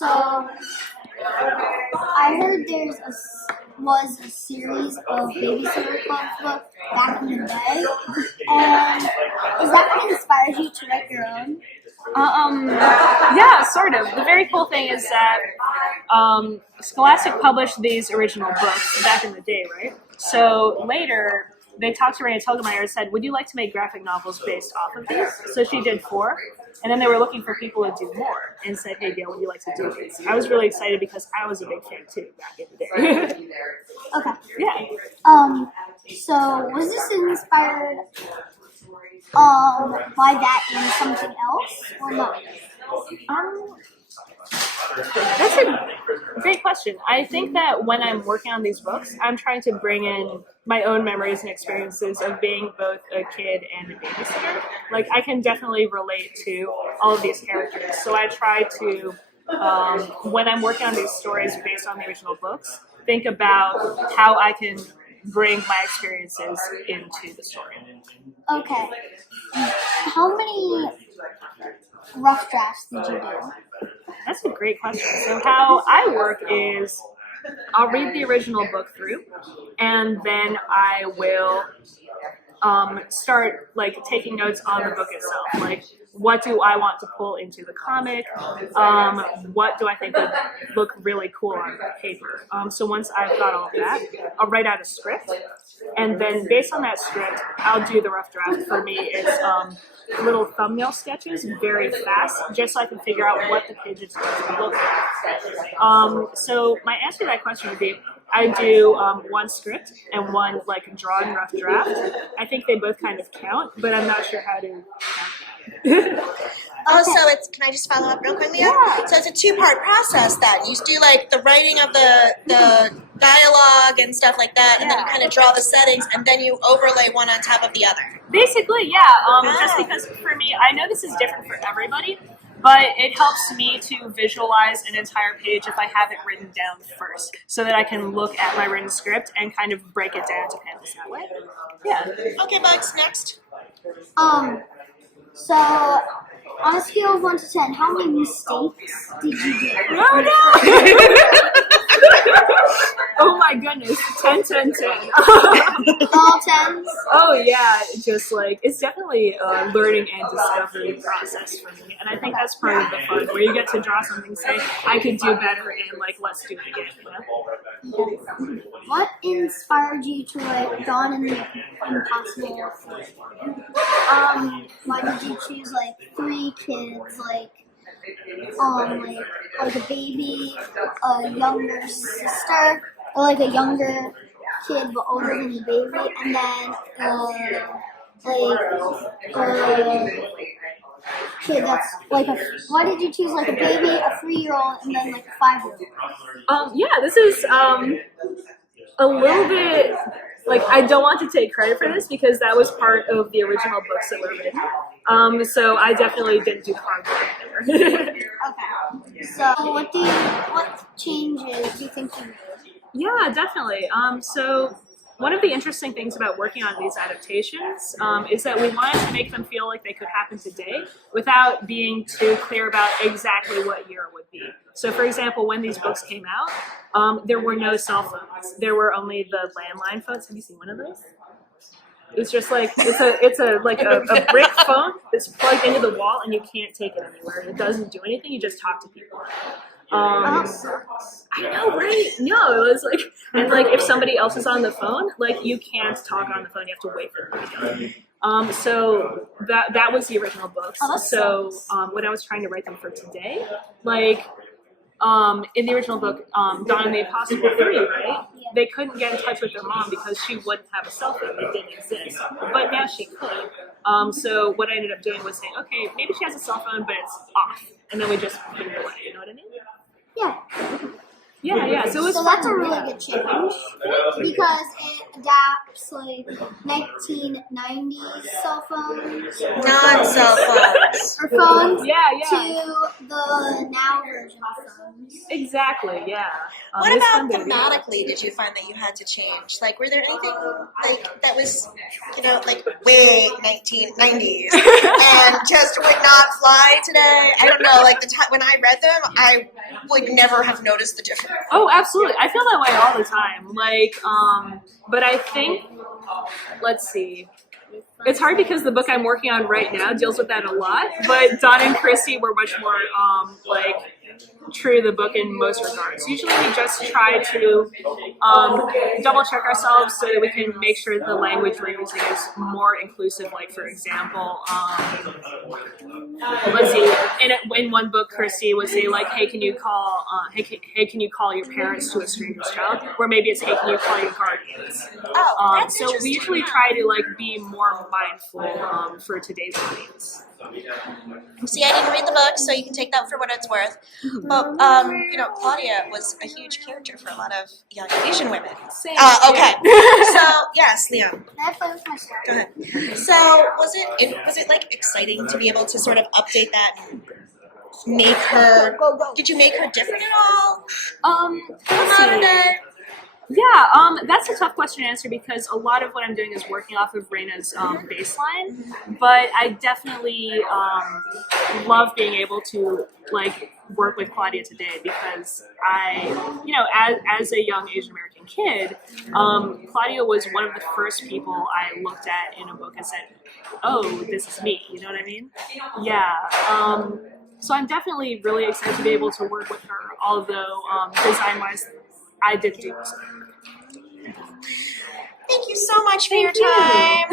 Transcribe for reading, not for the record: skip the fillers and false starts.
So I heard was a series of Babysitter Club books back in the day, and is that what inspires you to write your own? Yeah, sort of. The very cool thing is that Scholastic published these original books back in the day, right? So later, they talked to Raina Telgemeier and said, would you like to make graphic novels based off of these? So she did 4, and then they were looking for people to do more, and said, hey, Gail, would you like to do this? I was really excited because I was a big fan, too, back in the day. Okay. Yeah. So was this inspired by that and something else, or not? That's a great question. I think that when I'm working on these books, I'm trying to bring in my own memories and experiences of being both a kid and a babysitter. Like, I can definitely relate to all of these characters. So I try to, when I'm working on these stories based on the original books, think about how I can bring my experiences into the story. Okay. How many rough drafts did you do? That's a great question. So how I work is I'll read the original book through, and then I will start like taking notes on the book itself. Like, what do I want to pull into the comic? What do I think would look really cool on paper? So once I've got all of that, I'll write out a script, and then based on that script, I'll do the rough draft. For me, it's little thumbnail sketches, very fast, just so I can figure out what the pages are going to look like. So my answer to that question would be, I do one script and one like drawn rough draft. I think they both kind of count, but I'm not sure how to count that. So can I just follow up real quickly? Yeah. So it's a 2-part process then. You do like the writing of the dialogue and stuff like that, and then you kind of draw the settings, and then you overlay one on top of the other. Basically, yeah. Just because for me, I know this is different for everybody, but it helps me to visualize an entire page if I have it written down first, so that I can look at my written script and kind of break it down to panels that way. Yeah. Okay, Bugs, next. So on a scale of 1 to 10, how many mistakes did you do? Oh no! Oh my goodness, 10, 10, 10. All 10s? Oh yeah, just like, it's definitely a learning and discovery process for me. And I think that's part of the fun, where you get to draw something, say, I could do better, and like, let's do it again, you know? What inspired you to write Dawn and the Impossible 3? Why did you choose like 3 kids, like a baby, a younger sister, or like a younger kid but older than the baby, and then kid that's like why did you choose like a baby, a 3-year-old, and then like a 5-year-old? Yeah, this is a little bit, like, I don't want to take credit for this because that was part of the original books that were written. So I definitely didn't do the hard work there. Okay. So what changes do you think you made? Yeah, definitely. So one of the interesting things about working on these adaptations is that we wanted to make them feel like they could happen today without being too clear about exactly what year it would be. So for example, when these books came out, there were no cell phones. There were only the landline phones. Have you seen one of those? It's just like, it's a brick phone that's plugged into the wall, and you can't take it anywhere. It doesn't do anything. You just talk to people. I know, right? No, it was like, and like if somebody else is on the phone, like you can't talk on the phone. You have to wait for them to go. So that was the original books. So when I was trying to write them for today, like in the original book, Dawn and the Impossible 3, right? They couldn't get in touch with their mom because she wouldn't have a cell phone. It didn't exist. But now she could. So what I ended up doing was saying, okay, maybe she has a cell phone, but it's off. And then we just put it away. You know what I mean? Yeah. Yeah. So that's a really good change because adapts like 1990s cell phones Non-cell phones. or phones Yeah, to yeah. the now version of phones. Exactly, yeah. What it's about fun to do. thematically did you find that you had to change? Like, were there anything like that was, you know, like way 1990s and just would not fly today? I don't know. Like the time when I read them, I would never have noticed the difference. Oh, absolutely. I feel that way all the time. Like, but I think, let's see. It's hard because the book I'm working on right now deals with that a lot, but Don and Chrissy were much more, like, true to the book in most regards. Usually we just try to double check ourselves so that we can make sure the language we're using is more inclusive. Like, for example, let's see, in one book, Chrissy would say, like, hey, can you call can you call your parents to a stranger's child? Or maybe it's, hey, can you call your guardians? Oh, that's So we interesting. usually try to, like, be more mindful for today's audience. See, I didn't read the book, so you can take that for what it's worth. But you know, Claudia was a huge character for a lot of young Asian women. Same. Okay. So yes, Liam, Can I play with my stuff? go ahead. So was it like exciting to be able to sort of update that and make her? Did you make her different at all? Let's Modern see. day? Yeah, that's a tough question to answer because a lot of what I'm doing is working off of Raina's baseline, but I definitely love being able to like work with Claudia today because I, you know, as a young Asian American kid, Claudia was one of the first people I looked at in a book and said, oh, this is me, you know what I mean? Yeah. So I'm definitely really excited to be able to work with her, although design-wise, I did do this. Thank you so much for Thank your you. time.